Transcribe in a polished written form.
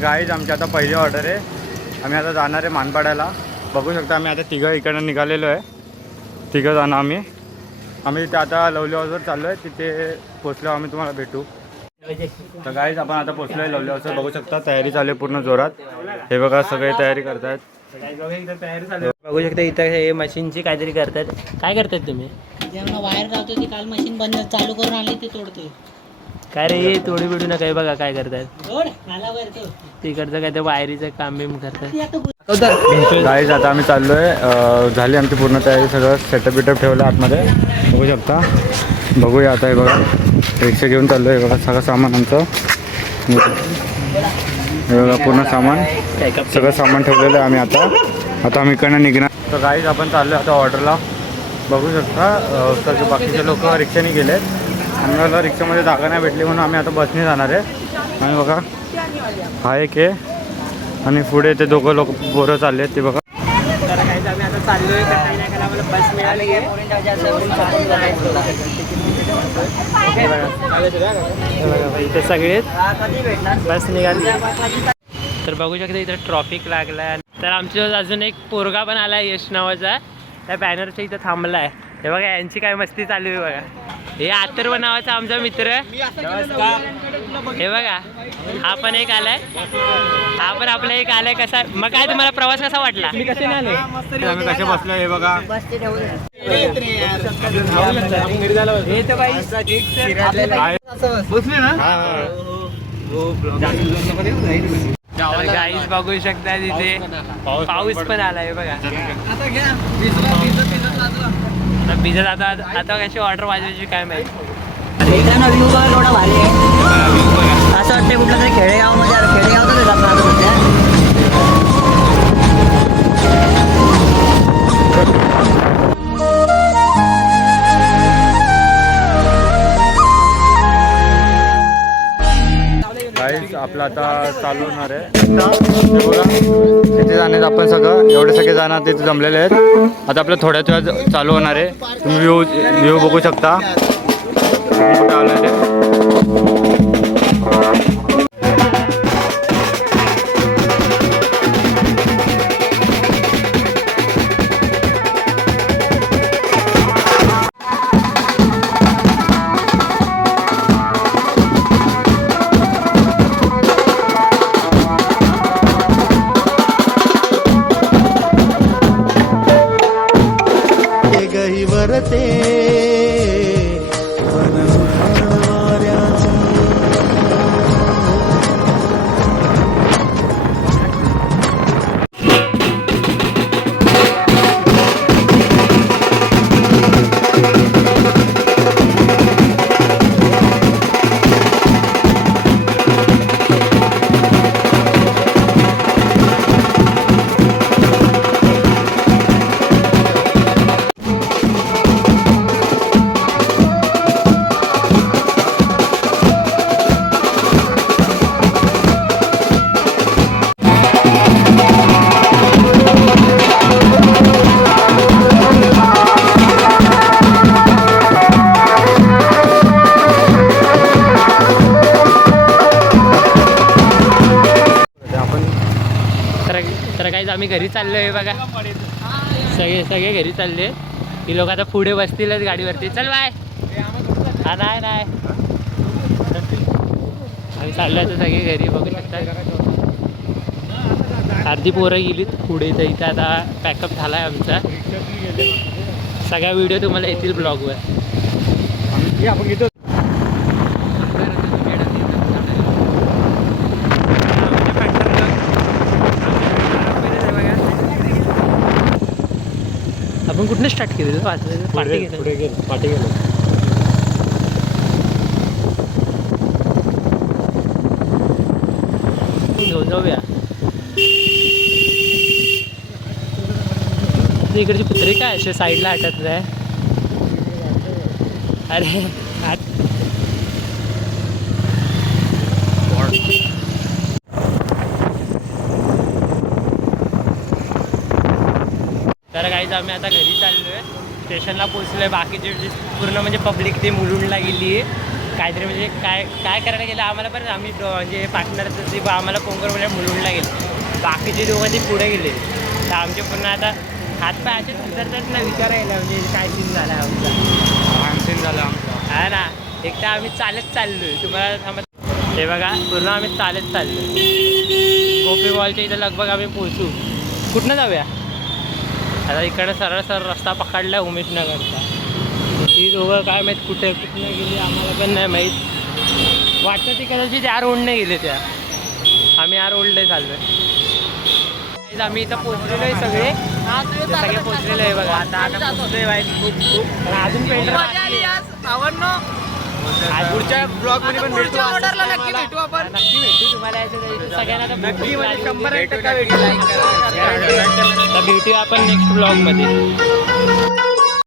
Guys आमची आता पहिली ऑर्डर आहे. आम्ही आता जाणार आहे मानपाड्याला. बघू शकता आम्ही आता तिघं इकडनं निघालेलो आहे. तिघं जाणं आम्ही तिथे आता लवली हाऊसवर चाललो आहे. तिथे पोचल्यावर आम्ही तुम्हाला भेटू. तर गाईज आपण आता पोचलो आहे लवली हाऊसवर. बघू शकता तयारी चालू आहे पूर्ण जोरात. हे बघा सगळे तयारी करतायत. तयारी चालू बघू शकता इथं हे मशीनची काहीतरी करतात. काय करतात तुम्ही? वायर लावतो ती काल मशीन बंद चालू करून आणली ते तोडतोय. काय रे तोडी बिडू नका. हे बघा काय करतात. तिकडचं काय ते वायरीचं काम बिम करतात. गाईज आता आम्ही चाललो आहे. झाली आमची पूर्ण तयारी. सगळं सेटअप बिटअप ठेवलं आतमध्ये. बघू शकता. बघूया आता. हे बघा रिक्षा घेऊन चाललो आहे. बघा सगळं सामान आमचं. हे बघा पूर्ण सामान सगळं सामान ठेवलेलं आहे आम्ही आता आम्ही इकडनं निघणार. तर गाईज आपण चाललो आहे आता ऑर्डरला. बघू शकता सगळे बाकीचे लोक रिक्षाने गेले आहेत. आम्हाला रिक्षामध्ये जागा नाही भेटली म्हणून आम्ही आता बसने जाणार आहे. आणि बघा हा एक आहे आणि पुढे ते दोघं लोक बोरं चालले आहेत ते बघा. तर काही आम्ही आता चाललो आहे. काही नाही करायला आम्हाला बस मिळाली आहे. इथे सगळेच बस निघाली. तर बघू शकता इथं ट्रॉफिक लागला. तर आमच्या अजून एक पोरगा पण आला आहे यश नावाचा. त्या बॅनरच्या इथं थांबला आहे. हे बघा यांची काय मस्ती चालू आहे बघा. हे अथर्व नावाचा आमचा मित्र. हे बघा हा पण एक आलाय. हा पण आपला एक आलाय. कसा मग काय तुम्हाला प्रवास कसा वाटला? आम्ही कसे बसलो हे बघा. गाईज बघू शकता तिथे पाऊस पण आलाय बघा. भिजत आता कशी ऑर्डर वाजवायची काय माहिती. व्ह्यू बघा थोडा भारी आहे. असं वाटतं कुठलं तरी खेडेगावमध्ये खेडेगावच जात गाईज आपलं आता चालू होणार आहे. हे बघा किती जाणे आपण सगळं एवढे सगळे जाणार तिथे जमलेले आहेत. आता आपलं थोड्याच वेळात चालू होणार आहे. तुम्ही व्ह्यू बघू शकता कुठे आलं आहे ते. आम्ही घरी चाललो आहे बघा. सगळे घरी चालले. ही लोक आता पुढे बसतीलच गाडीवरती. चल बाय. हा नाही आम्ही चाललो आता सगळे घरी. बघू शकता अर्धी पोरं गेलीत पुढे. तर इथं आता पॅकअप झाला आहे आमचा. सगळ्या व्हिडिओ तुम्हाला येतील ब्लॉगवर. आपण कुठनं स्टार्ट केलं? पाठी गेलो. घेऊन जाऊया. इकडची कुत्री काय असे साईडला हटत नाही. अरे तर गाईज आम्ही आता घरी चाललो आहे. स्टेशनला पोचलो आहे. बाकीचे पूर्ण म्हणजे पब्लिक ते मुलुंडला गेली आहे. काहीतरी म्हणजे काय काय करायला गेलं आम्हाला पण आम्ही म्हणजे पार्टनरचं ते आम्हाला पोंगरमध्ये मुलुंडला गेले बाकीचे दोघं ते पुढे गेले तर आमचे पुन्हा आता हातपाय असेच उतरतात ना विचारायला म्हणजे काय सीन झाला आमचा आणखीन झालं आमचं हा ना एक तर आम्ही चालत चाललोय तुम्हाला थांबत हे बघा पूर्ण आम्ही चालत चाललो गोपी बॉलच्या इथं लगभग आम्ही पोहोचू कुठनं जाऊया आता इकडं सरळ सरळ रस्ता पकडला उमेशनगरचा ती दोघं काय माहीत कुठे कुठनं गेली आम्हाला पण नाही माहीत वाटतं ती कदाचित या रोडने गेले त्या आम्ही या रोडने चाललो आहे आम्ही इथं पोचलेलो आहे सगळे सगळे पोचलेलो आहे बघा आता आता पोचलोय बाहेर खूप खूप अजून पेंटर पुढच्या ब्लॉग मध्ये पण भेटू नक्की भेटू तुम्हाला यायचं सगळ्यांना नक्की म्हणजे 100% भेटू आपण नेक्स्ट ब्लॉग मध्ये